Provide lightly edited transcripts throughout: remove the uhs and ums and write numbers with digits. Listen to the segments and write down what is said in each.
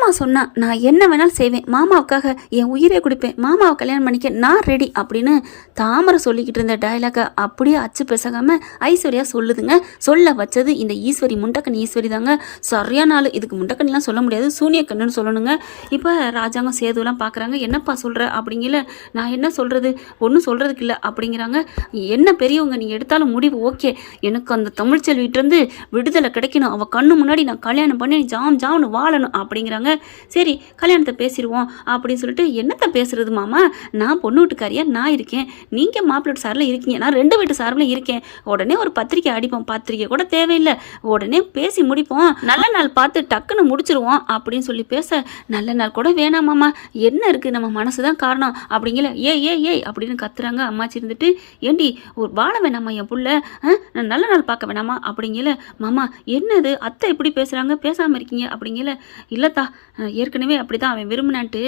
மாமா சொன்னா நான் என்ன வேணாலும் செய்வேன், மாமாவுக்காக என் உயிரை கொடுப்பேன், மாமாவை கல்யாணம் பண்ணிக்க நான் ரெடி அப்படின்னு தாமரை சொல்லிக்கிட்டு இருந்த டைலாக அப்படியே அச்சு பேசாம ஐஸ்வர்யா சொல்லுதுங்க. சொல்ல வச்சது இந்த ஈஸ்வரி, முண்டக்கன் ஈஸ்வரி தாங்க. சரியான ஆள். இதுக்கு முண்டக்கன்லாம் சொல்ல முடியாது, சூனியக்கண்ணுன்னு சொல்லணுங்க. இப்போ ராஜாங்கம் சேதுலாம் பார்க்குறாங்க. என்னப்பா சொல்கிற அப்படிங்கல. நான் என்ன சொல்கிறது, ஒன்றும் சொல்கிறதுக்கு இல்லை அப்படிங்கிறாங்க. என்ன பெரியவங்க நீங்கள் எடுத்தாலும் முடிவு ஓகே, எனக்கு அந்த தமிழ்ச்செல்விட்டேருந்து விடுதலை கிடைக்கணும், அவள் கண்ணு முன்னாடி நான் கல்யாணம் பண்ணி ஜாம்னு வாழணும் அப்படிங்கிறாங்க. சரி கல்யாணத்தை பேசிடுவோம் அப்படின்னு சொல்லிட்டு, என்னத்தை பேசுறது மாமா, நான் பொண்ணு வீட்டுக்காரியா நான் இருக்கேன், நீங்கள் மாப்பிள்ளை சாரில் இருக்கீங்க, நான் 2 வீட்டு சாரில் இருக்கேன், உடனே ஒரு பத்திரிக்கை அடிப்போம், பத்திரிக்கை கூட தேவையில்லை, உடனே பேசி முடிப்போம், நல்ல நாள் பார்த்து டக்குன்னு முடிச்சிருவோம் அப்படின்னு சொல்லி பேச, நல்ல நாள் கூட வேணாம் மாமா, என்ன இருக்குது நம்ம மனசு தான் காரணம் அப்படிங்கல. ஏய் அப்படின்னு கத்துறாங்க. அம்மாச்சி இருந்துட்டு, ஏண்டி ஒரு வாழ வேணாமா என் புள்ள, நான் நல்ல நாள் பார்க்க வேணாமா அப்படிங்கல. மாமா என்னது அத்தை எப்படி பேசுகிறாங்க, பேசாமல் இருக்கீங்க அப்படிங்கல. இல்லைத்தா ஏற்கனவே அப்படி தான் அவன் விரும்பினான்ட்டு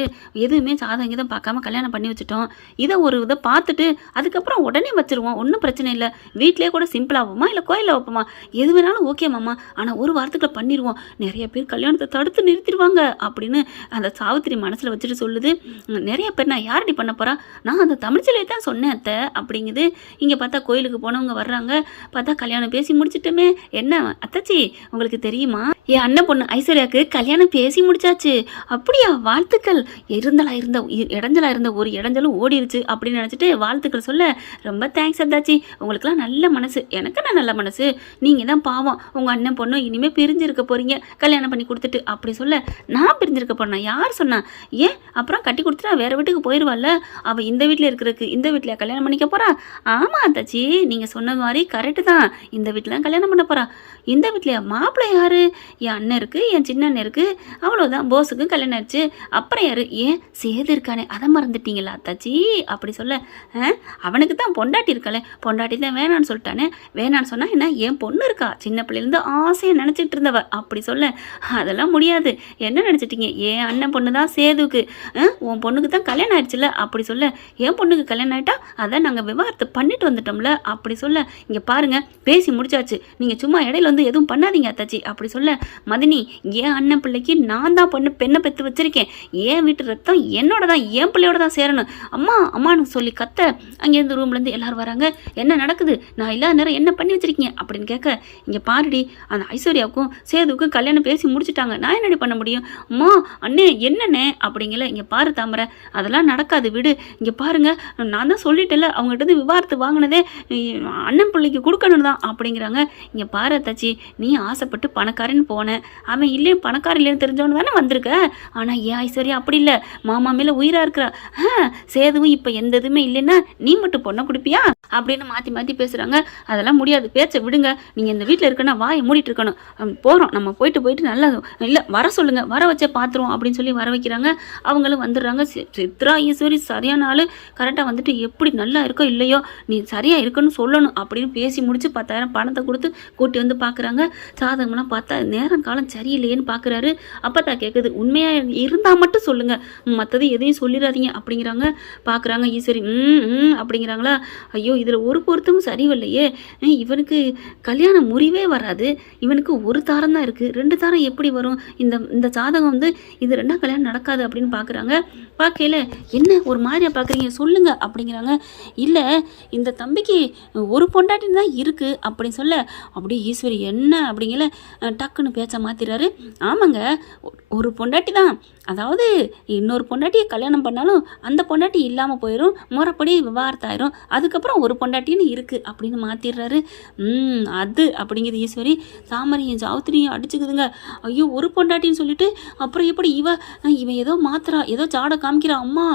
எதுவுமே சாதகம் தான் பார்க்காம கல்யாணம் பண்ணி வச்சுட்டோம், இதை ஒரு இதை பார்த்துட்டு அதுக்கப்புறம் உடனே வச்சுருவோம், ஒன்றும் பிரச்சனை இல்லை, வீட்டிலே கூட சிம்பிளாகுமா இல்லை கோயிலில் வைப்போமா, எது வேணாலும் ஓகே மாமா, ஆனால் ஒரு வாரத்துக்குள்ள பண்ணிடுவோம், நிறைய பேர் கல்யாணத்தை தடுத்து நிறுத்திடுவாங்க அப்படின்னு அந்த சாவித்திரி மனசில் வச்சுட்டு சொல்லுது. நிறைய பேர் நான் யாரடி பண்ண போகிறா, நான் அந்த தமிழ்ச்செல்வியை தான் சொன்னேன் அத்தை அப்படிங்குது. இங்கே பார்த்தா கோயிலுக்கு போனவங்க வர்றாங்க, பார்த்தா கல்யாணம் பேசி முடிச்சிட்டோமே, என்ன அத்தாச்சி உங்களுக்கு தெரியுமா, என் அண்ணன் பொண்ணு ஐஸ்வர்யாவுக்கு கல்யாணம் பேசி முடிச்சாச்சு. அப்படியா, வாழ்த்துக்கள், இடைஞ்சலா இருந்த ஒரு இடைஞ்சலும் ஓடிருச்சு அப்படின்னு நினச்சிட்டு வாழ்த்துக்கள் சொல்ல, ரொம்ப தேங்க்ஸ் அத்தாச்சி, உங்களுக்குலாம் நல்ல மனசு, எனக்கு நான் நல்ல மனசு, நீங்கள் தான் பாவம், உங்கள் அண்ணன் பொண்ணு இனிமேல் பிரிஞ்சிருக்க போகிறீங்க கல்யாணம் பண்ணி கொடுத்துட்டு அப்படி சொல்ல, நான் பிரிஞ்சிருக்க போறேனா, யார் சொன்னா, ஏன் அப்புறம் கட்டி கொடுத்துட்டா வேறு வீட்டுக்கு போயிடுவாள்ல, அவள் இந்த வீட்டில் இருக்கிறதுக்கு இந்த வீட்டில் கல்யாணம் பண்ணிக்க போகிறா. ஆமாம் அத்தாச்சி நீங்கள் சொன்ன மாதிரி கரெக்டு தான், இந்த வீட்டில் தான் கல்யாணம் பண்ண போகிறா. இந்த வீட்லையா, மாப்பிள்ளை யார், என் அண்ணன் இருக்குது, என் சின்ன அண்ணன் இருக்குது, அவ்வளோதான், போஸுக்கும் கல்யாணம் ஆயிடுச்சு, அப்புறம் யார், ஏன் சேது இருக்கானே அதை மறந்துட்டீங்களா அத்தாச்சி அப்படி சொல்ல, அவனுக்கு தான் பொண்டாட்டி இருக்காளே, பொண்டாட்டி தான் வேணான்னு சொல்லிட்டானே, வேணான்னு சொன்னால் என்ன, என் பொண்ணு இருக்கா, சின்ன பிள்ளைலேருந்து ஆசையாக நினச்சிட்டு இருந்தவ அப்படி சொல்ல, அதெல்லாம் முடியாது, என்ன நினச்சிட்டீங்க, என் அண்ணன் பொண்ணு தான் சேதுக்கு, உன் பொண்ணுக்கு தான் கல்யாணம் ஆயிடுச்சுல அப்படி சொல்ல, என் பொண்ணுக்கு கல்யாணம் ஆகிட்டா அதான் நாங்கள் விவாகரத்து பண்ணிட்டு வந்துட்டோம்ல அப்படி சொல்ல, இங்கே பாருங்கள் பேசி முடிச்சாச்சு, நீங்கள் சும்மா இடையில வந்து எதுவும் பண்ணாதீங்க அத்தாச்சி அப்படி சொல்ல, மதினி என் அண்ணன் பிள்ளைக்கு நான் தான் பெண்ணை பெற்று வச்சிருக்கேன், என் வீட்டு ரத்தம் என்னோட தான், என் பிள்ளையோட தான் சேரணும், அம்மா அம்மான்னு சொல்லி கத்த, அங்கேருந்து ரூம்லேருந்து எல்லோரும் வராங்க. என்ன நடக்குது, நான் இல்லாத நேரம் என்ன பண்ணி வச்சிருக்கீங்க அப்படின்னு கேட்க, இங்கே பாருடி அந்த ஐஸ்வர்யாவுக்கும் சேதுவுக்கும் கல்யாணம் பேசி முடிச்சுட்டாங்க, நான் என்னடி பண்ண முடியும், அம்மா அண்ணே என்னண்ணே அப்படிங்கல. இங்கே பாரு தாமரை, அதெல்லாம் நடக்காது விடு, இங்கே பாருங்க நான் தான் சொல்லிட்டேன்ல, அவங்ககிட்ட விவாகரத்து வாங்கினதே அண்ணன் பிள்ளைக்கு கொடுக்கணும் தான் அப்படிங்கிறாங்க. இங்கே பாரு தச்சி, நீ ஆசைப்பட்டு பணக்காரன்னு போனேன், அவன் இல்லையே பணக்காரன் இல்லைன்னு தெரிஞ்சவனு தானே வந்திருக்க, ஆனால் ஏன் ஐஸ்வர்யா அப்படி இல்லை, மாமா மேலே உயிராக இருக்கிறா, சேதுவும் இப்போ எந்த இதுவுமே இல்லைன்னா நீ மட்டும் பொண்ணை கொடுப்பியா அப்படின்னு மாற்றி பேசுகிறாங்க. அதெல்லாம் முடியாது, பேச்சை விடுங்க, நீங்கள் இந்த வீட்டில் இருக்கன்னா வாயை மூடிட்டு இருக்கணும், போகிறோம் நம்ம போயிட்டு நல்லா இல்லை வர சொல்லுங்கள், வர வச்சே பார்த்துருவோம் அப்படின்னு சொல்லி வர வைக்கிறாங்க. அவங்களும் வந்துடுறாங்க. சித்ரா ஈஸ்வரி சரியான ஆள், கரெக்டாக வந்துட்டு எப்படி நல்லா இருக்கோ இல்லையோ நீ சரியாக இருக்குன்னு சொல்லணும் அப்படின்னு பேசி முடிச்சு 10,000 பணத்தை கொடுத்து கூட்டி வந்து பார்க்குறாங்க. சாதகம்லாம் பார்த்தா நேரம் காலம் சரியில்லையேன்னு பார்க்குறாரு. அப்போ தான் கேட்குது, உண்மையாக இருந்தால் மட்டும் சொல்லுங்கள், மற்றது எதையும் சொல்லிடாதீங்க அப்படிங்கிறாங்க. பார்க்குறாங்க ஈஸ்வரி அப்படிங்கிறாங்களா. ஐயோ இதில் ஒரு பொருத்தமும் சரியில்லையே, இவனுக்கு கல்யாணம் முறிவே வராது, இவனுக்கு ஒரு தாரம் தான் இருக்குது, 2 தாரம் எப்படி வரும், இந்த ஜாதகம் வந்து இது 2ஆம் கல்யாணம் நடக்காது அப்படின்னு பார்க்குறாங்க. பார்க்கல என்ன ஒரு மாதிரியா பார்க்குறீங்க சொல்லுங்க அப்படிங்கிறாங்க. இல்லை இந்த தம்பிக்கு ஒரு பொண்டாட்டின்னு தான் இருக்குது அப்படின்னு சொல்ல, அப்படியே ஈஸ்வரி என்ன அப்படிங்கல டக்குன்னு பேச்ச மாற்றிடுறாரு. ஆமாங்க ஒரு பொண்டாட்டி தான், அதாவது இன்னொரு பொண்டாட்டியை கல்யாணம் பண்ணாலும் அந்த பொண்டாட்டி இல்லாமல் போயிடும், முறைப்படி விவாகரத்தாயிரும், அதுக்கப்புறம் ஒரு பொண்டாட்டின்னு இருக்குது அப்படின்னு மாற்றிடுறாரு. அது அப்படிங்கிறது ஈஸ்வரி தாமரையும் ஜாவத்திரியும் அடிச்சுக்குதுங்க. ஐயோ ஒரு பொண்டாட்டின்னு சொல்லிட்டு அப்புறம் எப்படி இவன் ஏதோ மாத்திரா, ஏதோ ஜாட காமிக்கிறா, அம்மா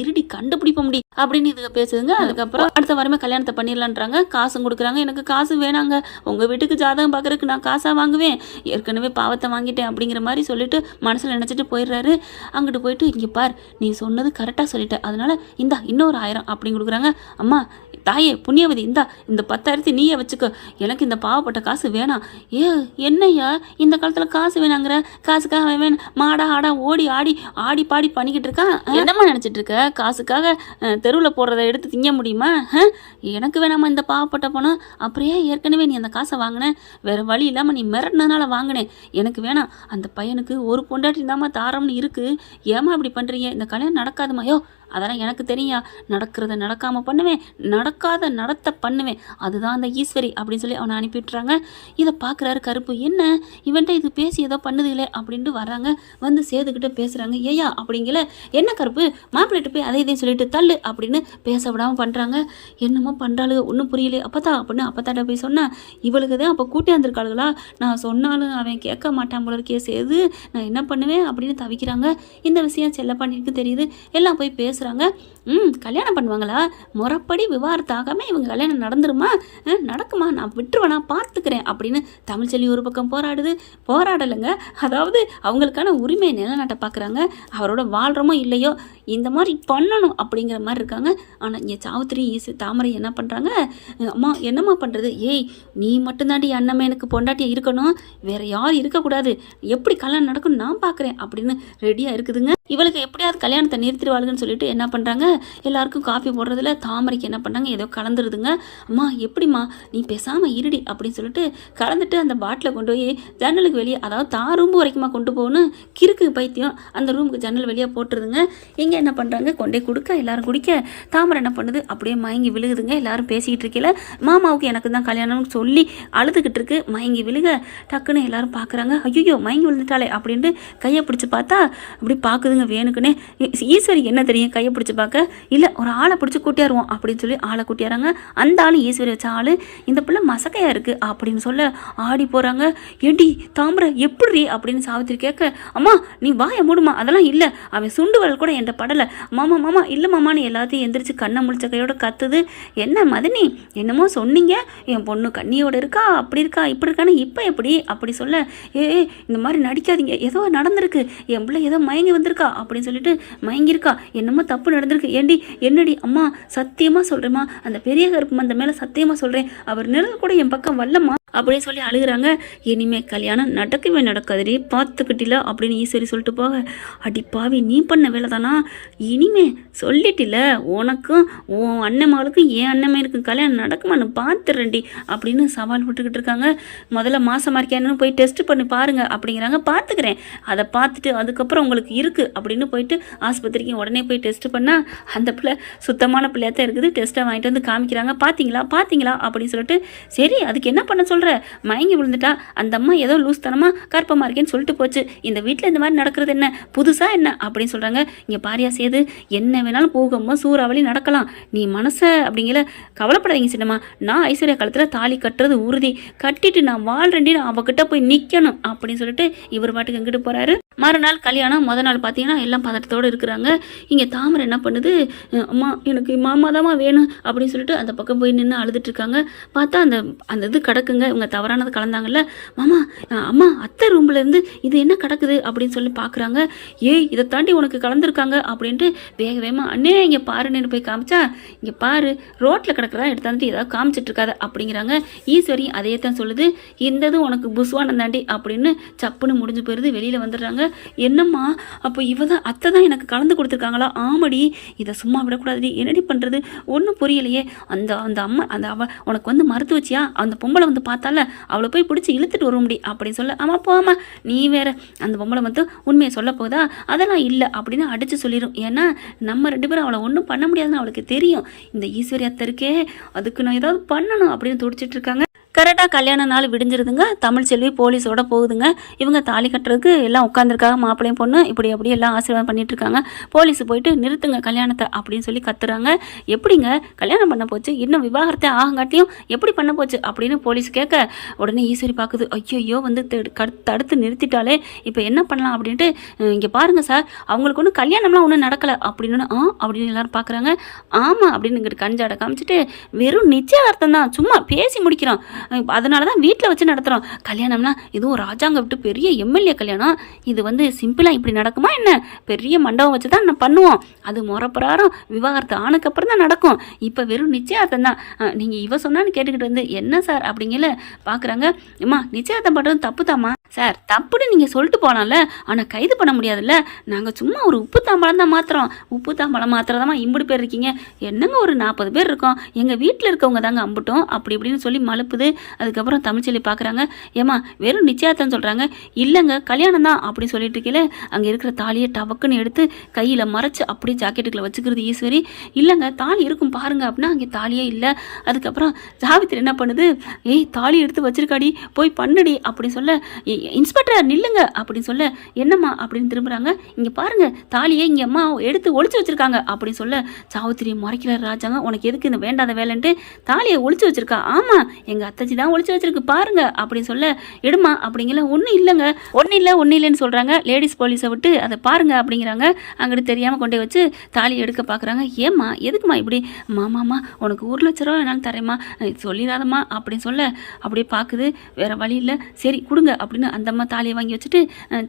இருடி கண்டுபிடிப்ப முடி அப்படின்னு இதுங்க பேசுதுங்க. அதுக்கப்புறம் அடுத்த வாரமே கல்யாணத்தை பண்ணிடலான்றாங்க. காசும் கொடுக்குறாங்க. எனக்கு காசு வேணாங்க, உங்கள் வீட்டுக்கு ஜாதகம் பார்க்குறதுக்கு நான் காசாக வாங்குவேன், ஏற்கனவே பாவத்தை வாங்கிட்டேன் அப்படிங்கிற மாதிரி சொல்லிட்டு மனசில் நினச்சிட்டு போயிடுறாரு. அங்கிட்டு போயிட்டு, இங்கே பார் நீ சொன்னது கரெக்டாக சொல்லிட்டேன், அதனால இந்தா இன்னொரு 1000 அப்படின்னு கொடுக்குறாங்க. அம்மா தாயே புண்ணியவதி இந்தா இந்த 10,000 நீயே வச்சுக்க, எனக்கு இந்த பாவப்பட்ட காசு வேணாம். ஏ என்னய்யா இந்த காலத்தில் காசு வேணாங்கிற? காசுக்காக வேணும் மாடா ஆடா ஓடி ஆடி ஆடி பாடி பண்ணிக்கிட்டு இருக்கான். என்னம்மா நினச்சிட்டு இருக்க? காசுக்காக தெருவில் போடுறத எடுத்து திங்க முடியுமா? எனக்கு வேணாமா இந்த பாவப்பட்ட பணம்? அப்படியே ஏற்கனவே நீ அந்த காசை வாங்கினேன், வேறு வழி இல்லாமல் நீ மிரட்டினதுனால வாங்கினேன், எனக்கு வேணாம். அந்த பையனுக்கு ஒரு பொண்டாட்டி தாம்மா தாரம்னு இருக்குது, ஏமா இப்படி பண்ணுறீங்க? இந்த கல்யாணம் நடக்காதுமாயோ. அதெல்லாம் எனக்கு தெரியா, நடக்கிறத நடக்காமல் பண்ணுவேன், நடக்காத நடத்த பண்ணுவேன், அதுதான் அந்த ஈஸ்வரி அப்படின்னு சொல்லி அவனை அனுப்பிவிட்டுறாங்க. இதை பார்க்குறாரு கருப்பு, என்ன இவன்ட்ட இது பேசி ஏதோ பண்ணுதுகளே அப்படின்ட்டு வர்றாங்க. வந்து சேதுக்கிட்ட பேசுகிறாங்க. ஏயா அப்படிங்கல, என்ன கருப்பு மாப்பிள்ளைட்டு போய் அதை இதையும் சொல்லிட்டு தள்ளு அப்படின்னு பேச விடாமல் பண்ணுறாங்க. என்னமோ பண்ணுறாளுங்க, ஒன்றும் புரியல. அப்பத்தா அப்படின்னு அப்பத்தாட்ட போய் சொன்னேன், இவளுக்கு தான் அப்போ கூட்டி வந்திருக்காளுகளா, நான் சொன்னாலும் அவன் கேட்க மாட்டான் போல இருக்கே சேது, நான் என்ன பண்ணுவேன் அப்படின்னு தவிக்கிறாங்க. இந்த விஷயம் செல்ல பண்ணிருக்கு தெரியுது, எல்லாம் போய் பேசுகிறாங்க. கல்யாணம் பண்ணுவாங்களா? முறைப்படி விவாகரத்தாகாமல் இவங்க கல்யாணம் நடந்துருமா? நடக்குமா? நான் விட்டுருவேனா, பார்த்துக்கிறேன் அப்படின்னு தமிழ்ச்செல்வி ஒரு பக்கம் போராடலைங்க. அதாவது அவங்களுக்கான உரிமையை நிலநாட்ட பார்க்குறாங்க. அவரோட வாழ்கிறோமோ இல்லையோ இந்த மாதிரி பண்ணணும் அப்படிங்கிற மாதிரி இருக்காங்க. ஆனால் இங்கே சாவித்திரி தாமரை என்ன பண்ணுறாங்க, அம்மா என்னம்மா பண்ணுறது? ஏய் நீ மட்டும்தாண்டி அண்ணமே எனக்கு பொண்டாட்டியாக இருக்கணும், வேற யாரும் இருக்கக்கூடாது, எப்படி கல்யாணம் நடக்கும்னு நான் பார்க்குறேன் அப்படின்னு ரெடியாக இருக்குதுங்க. இவளுக்கு எப்படியாவது கல்யாணத்தை நிறுத்திடுவாளுங்கன்னு சொல்லிட்டு என்ன பண்ணுறாங்க, எல்லாருக்கும் காஃபி போடுறதுல தாமரைக்கு என்ன பண்ணுறாங்க, ஏதோ கலந்துருதுங்க. அம்மா எப்படிம்மா நீ பேசாமல் இருடி அப்படின்னு சொல்லிட்டு கலந்துட்டு அந்த பாட்டிலை கொண்டு போய் ஜன்னலுக்கு வெளியே, அதாவது தான் ரூம்பு வரைக்குமா கொண்டு போகணும், கிறுக்கு பைத்தியம், அந்த ரூமுக்கு ஜன்னல் வெளியே போட்டுருதுங்க. இங்கே என்ன பண்ணுறாங்க, கொண்டே கொடுக்க எல்லாரும் குடிக்க, தாமரை என்ன பண்ணுது, அப்படியே மயங்கி விழுகுதுங்க. எல்லாரும் பேசிக்கிட்டு இருக்கல, மாமாவுக்கு எனக்கு தான் கல்யாணம்னு சொல்லி அழுதுகிட்டு இருக்கு, மயங்கி விழுக டக்குன்னு எல்லாரும் பார்க்குறாங்க. ஐயோ மயங்கி விழுந்துட்டாலே அப்படின்ட்டு கையை பிடிச்சி பார்த்தா அப்படி பார்க்குதுங்க வேணுக்குன்னே. ஈஸ்வரிக்கு என்ன தெரியும், கையை பிடிச்சி பார்க்க, இல்லை ஒரு ஆளை பிடிச்சி கூட்டியாருவோம் அப்படின்னு சொல்லி ஆளை கூட்டியாராங்க. அந்த ஆள் ஈஸ்வரி வச்ச ஆள், இந்த பிள்ளை மசக்கையாக இருக்குது அப்படின்னு சொல்ல ஆடி போகிறாங்க. ஏடி தாமரை எப்படி அப்படின்னு சாவித்திரி கேட்க, அம்மா நீ வாயை மூடுமா, அதெல்லாம் இல்லை, அவன் சுண்டு வரல் கூட என்கிட்ட படலை, மாமா மாமா இல்லை மாமான்னு எல்லாத்தையும் எந்திரிச்சு கண்ணை முழிச்ச கையோட கத்துது. என்ன மதனி என்னமோ சொன்னீங்க, என் பொண்ணு கண்ணியோட இருக்கா, அப்படி இருக்கா இப்படி இருக்கான்னு இப்போ எப்படி அப்படி சொல்ல, இந்த மாதிரி நடிக்காதீங்க, ஏதோ நடந்திருக்கு, என் பிள்ளை ஏதோ மயங்கி வந்திருக்கா அப்படின்னு சொல்லிட்டு மயங்கியிருக்கா, என்னமோ தப்பு நடந்திருக்கு. ஏண்டி என்னடி அம்மா சத்தியமாக சொல்கிறேம்மா, அந்த பெரிய கருப்பு மந்த மேலே சத்தியமாக சொல்கிறேன், அவர் நிழல் கூட என் பக்கம் வரலம்மா அப்படின்னு சொல்லி அழுகிறாங்க. இனிமே கல்யாணம் நடக்கவே நடக்காதுடி பார்த்துக்கிட்டில அப்படின்னு ஈஸ்வரி சொல்லிட்டு போக, அடி பாவி நீ பண்ண வேலை தானா, இனிமே சொல்லிட்டில உனக்கும் உன் அண்ணன் மகளுக்கும் என் அண்ணன் கல்யாணம் நடக்குமான்னு பார்த்துறேன்டி அப்படின்னு சவால் விட்டுக்கிட்டு இருக்காங்க. முதல்ல மாசமாக இருக்கியான்னு போய் டெஸ்ட் பண்ணி பாருங்க அப்படிங்கிறாங்க. பார்த்துக்கிறேன், அதை பார்த்துட்டு அதுக்கப்புறம் உங்களுக்கு இருக்குது அப்படின்னு போயிட்டு ஆஸ்பத்திரிக்கு உடனே போய் டெஸ்ட் பண்ணால் அந்த பிள்ளை சுத்தமான பிள்ளையாத்தான் இருக்குது. டெஸ்ட்டை வாங்கிட்டு வந்து காமிக்கிறாங்க. பார்த்தீங்களா அப்படின்னு சொல்லிட்டு, சரி அதுக்கு என்ன பண்ண மயங்கி விழுந்துட்டா, அந்த அம்மா ஏதோ லூஸ் தனமா கற்பமா இருக்கேன்னு சொல்லிட்டு போச்சு, இந்த வீட்டில் இந்த மாதிரி நடக்கிறது என்ன புதுசா என்ன அப்படின்னு சொல்றாங்க. இங்க பாரியா சேது, என்ன வேணாலும் பூகம்பம் சூறாவளி நடக்கலாம், நீ மனசை அப்படிங்கிற கவலைப்படாதீங்க சின்னம்மா, நான் ஐஸ்வர்யா காலத்துல தாலி கட்டுறது உறுதி, கட்டிட்டு நான் வாழ்றேன்னு அவகிட்ட போய் நிக்கணும் அப்படின்னு சொல்லிட்டு இவர் பாட்டுக்கு எங்கிட்டு போறாரு. மறுநாள் கல்யாணம். முத நாள் பார்த்தீங்கன்னா எல்லாம் பதட்டத்தோடு இருக்கிறாங்க. இங்கே தாமரை என்ன பண்ணுது, அம்மா எனக்கு மாமா தாம்மா வேணும் அப்படின்னு சொல்லிட்டு அந்த பக்கம் போய் நின்று அழுதுட்டு இருக்காங்க. பார்த்தா அந்த இது கிடக்குங்க, இவங்க தவறானது கலந்தாங்கல்ல, மாமா அம்மா அத்தை ரூம்லேருந்து இது என்ன கிடக்குது அப்படின்னு சொல்லி பார்க்குறாங்க. ஏய் இதை தாண்டி உனக்கு கலந்துருக்காங்க அப்படின்ட்டு வேக வேகமாக அண்ணே இங்கே பாருன்னு போய் காமிச்சா, இங்கே பாரு ரோட்டில் கிடக்கிறதா எடுத்தாந்துட்டு ஏதாவது காமிச்சிட்டு இருக்காத அப்படிங்கிறாங்க. ஈஸ்வரி அதே தான் சொல்லுது, இந்தது உனக்கு புஸ்வானம் தாண்டி அப்படின்னு சப்புன்னு முடிஞ்சு போயிடுது. வெளியில் வந்துடுறாங்க. என்னம்மா அப்போ இவ தான் அத்தை தான் எனக்கு கலந்து கொடுத்துருக்காங்களா? ஆமாடி, இதை சும்மா விடக்கூடாதுடி, என்னடி பண்ணுறது ஒன்றும் புரியலையே. அந்த அம்மா அவள் உனக்கு வந்து மறுத்து வச்சியா, அந்த பொம்பளை வந்து பார்த்தால அவளை போய் பிடிச்சி இழுத்துட்டு வர முடி அப்படின்னு சொல்ல, ஆமாம் போமா நீ வேற, அந்த பொம்பளை வந்து உண்மையை சொல்ல போதா, அதெல்லாம் இல்லை அப்படின்னு அடித்து சொல்லிடும். ஏன்னா நம்ம 2 பேரும் அவளை ஒன்றும் பண்ண முடியாதுன்னு அவளுக்கு தெரியும். இந்த ஈஸ்வரி அத்தை இருக்கே, அதுக்கு நான் ஏதாவது பண்ணணும் அப்படின்னு துடிச்சிட்டு இருக்காங்க. கரெக்டாக கல்யாண நாள் விடிஞ்சிருதுங்க. தமிழ்ச்செல்வி போலீஸோட போகுதுங்க. இவங்க தாலி கட்டுறதுக்கு எல்லாம் உட்காந்துருக்காங்க, மாப்பிள்ளையும் பொண்ணு இப்படி அப்படி எல்லாம் ஆசீர்வாதம் பண்ணிட்டு இருக்காங்க. போலீஸ் போயிட்டு நிறுத்துங்க கல்யாணத்தை அப்படின்னு சொல்லி கத்துறாங்க. எப்படிங்க கல்யாணம் பண்ண போச்சு, இன்னும் விவாகரத்தை ஆகங்காட்டியும் எப்படி பண்ண போச்சு அப்படின்னு போலீஸ் கேட்க, உடனே ஈஸ்வரி பார்க்குது, ஐயோ வந்து தடுத்து நிறுத்திட்டாலே இப்போ என்ன பண்ணலாம் அப்படின்ட்டு, இங்கே பாருங்க சார் அவங்களுக்கு ஒன்றும் கல்யாணம்லாம் ஒன்றும் நடக்கலை அப்படின்னு அப்படின்னு எல்லாரும் பார்க்குறாங்க. ஆமாம் அப்படின்னு இங்கிட்டு கஞ்சாடை காமிச்சிட்டு, வெறும் நிச்சயதார்த்தம் தான், சும்மா பேசி முடிக்கிறோம், அதனால தான் வீட்டில் வச்சு நடத்துகிறோம். கல்யாணம்னா இதுவும் ராஜாங்க விட்டு பெரிய எம்எல்ஏ கல்யாணம். இது வந்து சிம்பிளாக இப்படி நடக்குமா என்ன? பெரிய மண்டபம் வச்சு தான் நான் பண்ணுவோம். அது முறப்பிரகாரம் விவாகரத்து ஆனதுக்கப்புறம் தான் நடக்கும். இப்போ வெறும் நிச்சயார்த்தம் தான். நீங்கள் இவ சொன்னான்னு கேட்டுக்கிட்டு வந்து என்ன சார் அப்படிங்கல பார்க்குறாங்க. அம்மா நிச்சயார்த்தம் பண்ணுறது தப்பு தாம்மா. சார் தப்புன்னு நீங்கள் சொல்லிட்டு போகலாம்ல, ஆனால் கைது பண்ண முடியாதுல்ல. நாங்கள் சும்மா ஒரு உப்பு தாம்பாளம் தான் மாத்திரம். உப்பு தாம்பாளம் மாத்திரதாம்மா இம்புடு பேர் இருக்கீங்க. என்னங்க ஒரு 40 பேர் இருக்கோம். எங்கள் வீட்டில் இருக்கவங்க தாங்க அம்புட்டோம் அப்படி இப்படின்னு சொல்லி மலுப்புது. அதுக்கப்புறம் தமிழ்ச்செல்வி பார்க்குறாங்க. ஏம்மா வெறும் நிச்சயார்த்தம் சொல்கிறாங்க. இல்லைங்க கல்யாணம் தான் அப்படின்னு சொல்லிட்டு இருக்கல, அங்கே இருக்கிற தாலியை டபக்குன்னு எடுத்து கையில் மறைச்சு அப்படியே ஜாக்கெட்டுக்குள்ள வச்சுக்கிறது ஈஸ்வரி. இல்லைங்க தாலி இருக்கும் பாருங்க அப்படின்னா அங்கே தாலியே இல்லை. அதுக்கப்புறம் சாவித்திரி என்ன பண்ணுது, ஏய் தாலி எடுத்து வச்சிருக்காடி போய் பண்ணுடி அப்படின்னு சொல்ல, இன்ஸ்பெக்டர் நில்லுங்க அப்படின்னு சொல்ல, என்னம்மா அப்படின்னு திரும்புறாங்க. இங்கே பாருங்க தாலியை இங்கே அம்மா எடுத்து ஒளிச்சு வச்சிருக்காங்க அப்படின்னு சொல்ல, சாவித்திரி முறைக்கிறார் ராஜாங்க. உனக்கு எதுக்கு இந்த வேண்டாத வேலைன்ட்டு தாலியை ஒளிச்சு வச்சிருக்கா. ஆமாம் எங்கள் அத்தச்சி தான் ஒளிச்சு வச்சிருக்கு பாருங்க அப்படின்னு சொல்ல, எடுமா அப்படிங்கிற. ஒன்றும் இல்லைங்க, ஒன்றும் இல்லைன்னு சொல்கிறாங்க. லேடிஸ் போலீஸை விட்டு அதை பாருங்க அப்படிங்கிறாங்க. அங்கிட்டு தெரியாமல் கொண்டே வச்சு தாலி எடுக்க பார்க்குறாங்க. ஏம்மா எதுக்குமா இப்படி? மாமாம்மா உனக்கு 1 லட்ச ரூபா என்னால் தரேம்மா சொல்லிடாதம்மா அப்படின்னு சொல்ல, அப்படியே பார்க்குது. வேறு வழி இல்லை, சரி கொடுங்க அப்படின்னு அந்த அம்மா தாலியை வாங்கி வச்சுட்டு,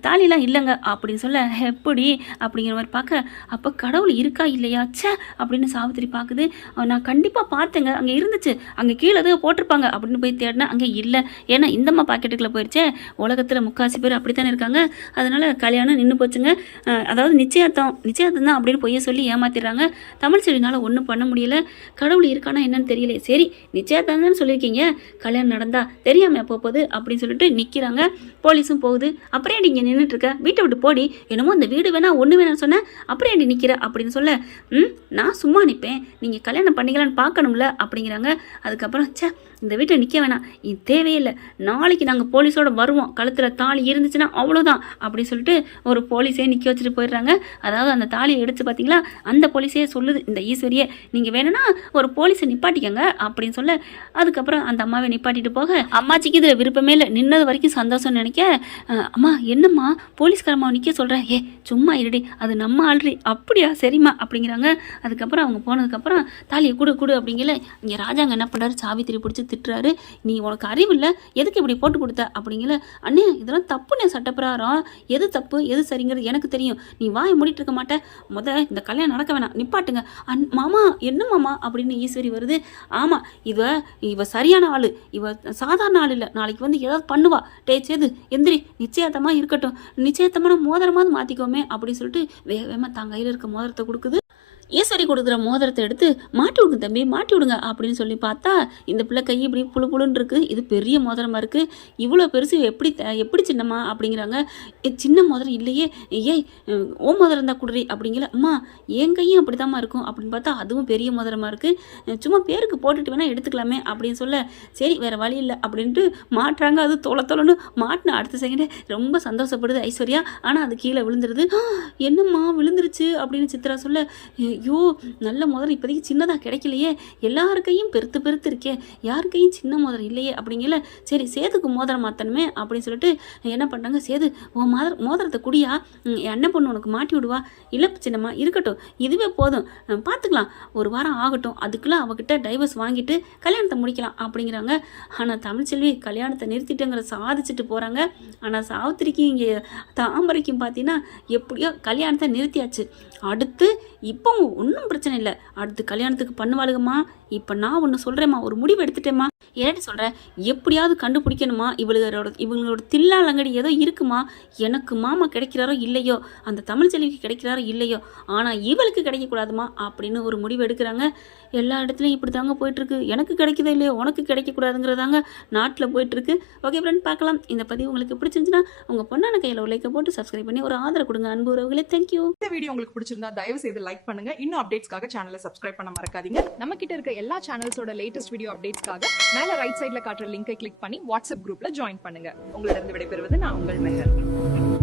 தாலிலாம் இல்லைங்க அப்படின்னு சொல்ல, எப்படி அப்படிங்கிற மாதிரி பார்க்க, அப்போ கடவுள் இருக்கா இல்லையா சே அப்படின்னு சாவித்திரி பார்க்குது. நான் கண்டிப்பாக பார்த்தேங்க, அங்கே இருந்துச்சு, அங்கே கீழே எதுவும் போட்டிருப்பாங்க அப்படின்னு போய் தேடினேன், அங்கே இல்லை. ஏன்னா இந்தம்மா பாக்கெட்டுக்குள்ளே போயிடுச்சே. உலகத்தில் 3/4 பேர் அப்படி தானே இருக்காங்க. அதனால் கல்யாணம் நின்று போச்சுங்க. அதாவது நிச்சயார்த்தம் தான் அப்படின்னு பொய்ய சொல்லி ஏமாத்திடுறாங்க. தமிழ் செடினால் ஒன்றும் பண்ண முடியல. கடவுள் இருக்கானா என்னன்னு தெரியல. சரி நிச்சயார்த்தம் தான் சொல்லியிருக்கீங்க, கல்யாணம் நடந்தா தெரியாமல் போகுது அப்படின்னு சொல்லிட்டு நிற்கிறாங்க. போலீஸும் போகுது. அப்புறம் ஏன் இங்கே நின்றுட்டு இருக்க, வீட்டை விட்டு போடி, என்னமோ அந்த வீடு வேணா ஒன்று வேணாம்னு சொன்னேன், அப்புறம் ஏன் நிற்கிற அப்படின்னு சொல்ல, நான் சும்மா நிற்பேன், நீங்கள் கல்யாணம் பண்ணிக்கலான்னு பார்க்கணும்ல அப்படிங்கிறாங்க. அதுக்கப்புறம் சே இந்த வீட்டை நிற்க வேணாம், இது தேவையில்லை, நாளைக்கு நாங்கள் போலீஸோடு வருவோம், கழுத்தில் தாலி இருந்துச்சுன்னா அவ்வளோதான் அப்படி சொல்லிட்டு ஒரு போலீஸே நிற்க வச்சுட்டு போயிடுறாங்க. அதாவது அந்த தாலியை எடுத்து பார்த்தீங்களா, அந்த போலீஸே சொல்லுது இந்த ஈஸ்வரியை, நீங்கள் வேணும்னா ஒரு போலீஸை நிப்பாட்டிக்கங்க அப்படின்னு சொல்ல, அதுக்கப்புறம் அந்த அம்மாவை நிப்பாட்டிட்டு போக, அம்மாச்சிக்கு இதில் விருப்பமே இல்லை, நின்னது வரைக்கும் சந்தோஷம் நினைக்க, அம்மா என்னம்மா போலீஸ்காரம்மா நிற்க சொல்கிறேன், ஏ சும்மா இருடி அது நம்ம ஆல்ரெடி, அப்படியா சரிம்மா அப்படிங்கிறாங்க. அதுக்கப்புறம் அவங்க போனதுக்கப்புறம் தாலியை கொடு அப்படிங்கல. இங்கே ராஜாங்க என்ன பண்ணுறாரு, சாவித்திரி பிடிச்சி திட்டுறாரு. நீ உனக்கு அறிவு இல்லை, எதுக்கு இப்படி போட்டு கொடுத்த அப்படிங்கல. அண்ணே இதெல்லாம் தப்புண்ணே, சட்டப்பிரகாரம் எது தப்பு எது சரிங்கிறது எனக்கு தெரியும், நீ வாயை மூடிட்டு இருக்க மாட்டேன், இந்த கல்யாணம் நடக்க வேணாம் நிப்பாட்டுங்க. மாமா என்ன மாமா அப்படின்னு ஈஸ்வரி வருது. ஆமாம் இவ சரியான ஆள், இவ சாதாரண ஆள் இல்லை, நாளைக்கு வந்து ஏதாவது பண்ணுவா, சேது எந்திரி நிச்சயார்த்தமாக இருக்கட்டும், நிச்சயார்த்தமான மோதிரமாவது மாற்றிக்கோமே அப்படின்னு சொல்லிட்டு வேகமாக தான் கையில் இருக்க மோதிரத்தை கொடுக்குது. ஈஸ்வரி கொடுக்குற மோதிரத்தை எடுத்து மாட்டி விடுங்க தம்பி மாட்டி விடுங்க அப்படின்னு சொல்லி பார்த்தா, இந்த பிள்ளை கை இப்படி புழுன்னு இருக்குது, இது பெரிய மோதிரமாக இருக்குது, இவ்வளோ பெருசு எப்படி சின்னம்மா அப்படிங்கிறாங்க. சின்ன மோதிரம் இல்லையே, ஏய் ஓ மோதிரம் தான் குடுறி அப்படிங்கிற. அம்மா என் கையும் அப்படி தாம்மா இருக்கும் அப்படின்னு பார்த்தா அதுவும் பெரிய மோதிரமாக இருக்குது, சும்மா பேருக்கு போட்டுட்டு வேணால் எடுத்துக்கலாமே அப்படின்னு சொல்ல, சரி வேறு வழி இல்லை அப்படின்ட்டு மாட்டுறாங்க. அது தொலைன்னு மாட்டின அடுத்த செகண்டே ரொம்ப சந்தோஷப்படுது ஐஸ்வர்யா. ஆனால் அது கீழே விழுந்துருது. என்னம்மா விழுந்துருச்சு அப்படின்னு சித்ரா சொல்ல, ஐயோ நல்ல மோதிரம் இப்போதைக்கு சின்னதாக கிடைக்கலையே, எல்லாருக்கையும் பெருத்து இருக்கே, யாருக்கையும் சின்ன மோதிரம் இல்லையே அப்படிங்கல. சரி சேதுக்கு மோதிரம் மாற்றணுமே அப்படின்னு சொல்லிட்டு என்ன பண்ணுறாங்க, சேது உன் மோதிரத்தை குடியா, என் அண்ணன் பொண்ணு உனக்கு மாட்டி விடுவா. இல்லை சின்னம்மா இருக்கட்டும், இதுவே போதும், பார்த்துக்கலாம், 1 வாரம் ஆகட்டும், அதுக்குள்ளே அவகிட்ட டைவர்ஸ் வாங்கிட்டு கல்யாணத்தை முடிக்கலாம் அப்படிங்கிறாங்க. ஆனால் தமிழ்ச்செல்வி கல்யாணத்தை நிறுத்திட்டுங்கிற சாதிச்சுட்டு போகிறாங்க. ஆனால் சாவித்திரிக்கும் இங்கே தாமரைக்கும் பார்த்தீங்கன்னா எப்படியோ கல்யாணத்தை நிறுத்தியாச்சு. அடுத்து இப்போ ஒன்றும் பிரச்சனை இல்லை, அடுத்து கல்யாணத்துக்கு பண்ணுவாளுங்கம்மா. இப்போ நான் ஒன்று சொல்கிறேம்மா, ஒரு முடிவு எடுத்துட்டேம்மா. ஏன்னு சொல்கிறேன், எப்படியாவது கண்டுபிடிக்கணுமா, இவங்களோட தில்லாலங்கடி ஏதோ இருக்குமா, எனக்கு மாமா கிடைக்கிறாரோ இல்லையோ, அந்த தமிழ்ச்செல்விக்கு கிடைக்கிறாரோ இல்லையோ, ஆனால் இவளுக்கு கிடைக்கக்கூடாதுமா அப்படின்னு ஒரு முடிவு எடுக்கிறாங்க. எல்லா இடத்துலையும் இப்படி தாங்க போயிட்டுருக்கு, எனக்கு கிடைக்குதோ இல்லையோ உனக்கு கிடைக்கக்கூடாதுங்கிறதாங்க நாட்டில் போயிட்டுருக்கு. ஓகே ஃப்ரெண்ட் பார்க்கலாம். இந்த பதிவு உங்களுக்கு பிடிச்சிருந்துச்சுன்னா உங்கள் பொண்ணான கையில் ஒரு லைக்கை போட்டு சப்ஸ்கிரைப் பண்ணி ஒரு ஆதரவு கொடுங்க அன்பு உறவுகளே. தேங்க்யூ. இந்த வீடியோ உங்களுக்கு பிடிச்சிருந்தா தயவு செய்து லைக் பண்ணுங்க. இன்னும் அப்டேட்ஸ்க்காக சேனலை சப்ஸ்கிரைப் பண்ண மறக்காதீங்க. நம்ம கிட்ட இருக்க எல்லா சேனல்ஸோட லேட்டஸ்ட் வீடியோ அப்டேட்ஸ்க்காக மேல ரைட் சைடுல காட்டுற லிங்கை கிளிக் பண்ணி வாட்ஸ்அப் குரூப்ல ஜாயின் பண்ணுங்க. உங்களிடம் விடைபெறுவது நான் உங்கள் மெஹர்.